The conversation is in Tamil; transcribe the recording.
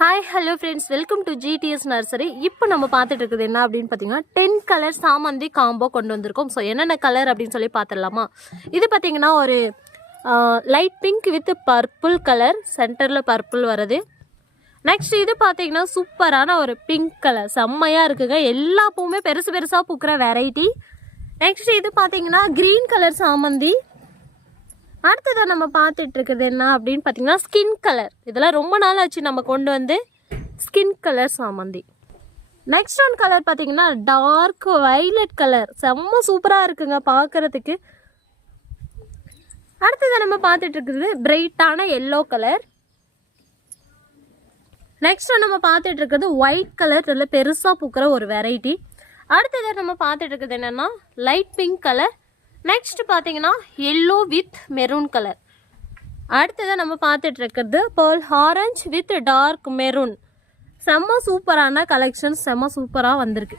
Hi hello friends, welcome to GDS nursery. இப்போ நம்ம பார்த்துட்டு இருக்குது என்ன அப்படின்னு பார்த்தீங்கன்னா 10 கலர் சாமந்தி காம்போ கொண்டு வந்திருக்கோம். ஸோ என்னென்ன கலர் அப்படின்னு சொல்லி பார்த்துடலாமா? இது பார்த்தீங்கன்னா ஒரு light pink with purple colour, சென்டரில் பர்பிள் வருது. நெக்ஸ்ட் இது பார்த்தீங்கன்னா சூப்பரான ஒரு பிங்க் கலர், செம்மையாக இருக்குங்க. எல்லா பூவுமே பெருசு பெருசாக பூக்கிற வெரைட்டி. நெக்ஸ்ட் இது பார்த்தீங்கன்னா க்ரீன் கலர் சாமந்தி. அடுத்ததை நம்ம பார்த்துட்டு இருக்குது என்ன அப்படின்னு பார்த்தீங்கன்னா ஸ்கின் கலர். இதெல்லாம் ரொம்ப நாள் ஆச்சு நம்ம கொண்டு வந்து ஸ்கின் கலர் சாமந்தி. நெக்ஸ்ட் ஒன் கலர் பார்த்தீங்கன்னா டார்க் வைலட் கலர், செம்ம சூப்பராக இருக்குங்க பார்க்குறதுக்கு. அடுத்ததை நம்ம பார்த்துட்டு இருக்குது பிரைட்டான எல்லோ கலர். நெக்ஸ்ட் நம்ம பார்த்துட்டு இருக்கிறது ஒயிட் கலர், இதில் பெருசாக பூக்கிற ஒரு வெரைட்டி. அடுத்ததை நம்ம பார்த்துட்டு இருக்குது என்னென்னா லைட் பிங்க் கலர். நெக்ஸ்ட் பார்த்தீங்கன்னா எல்லோ வித் மெரூன் கலர். அடுத்ததை நம்ம பார்த்துட்டு இருக்கிறது pearl orange with dark maroon. செம்ம சூப்பரான கலெக்ஷன், செம்ம சூப்பராக வந்திருக்கு.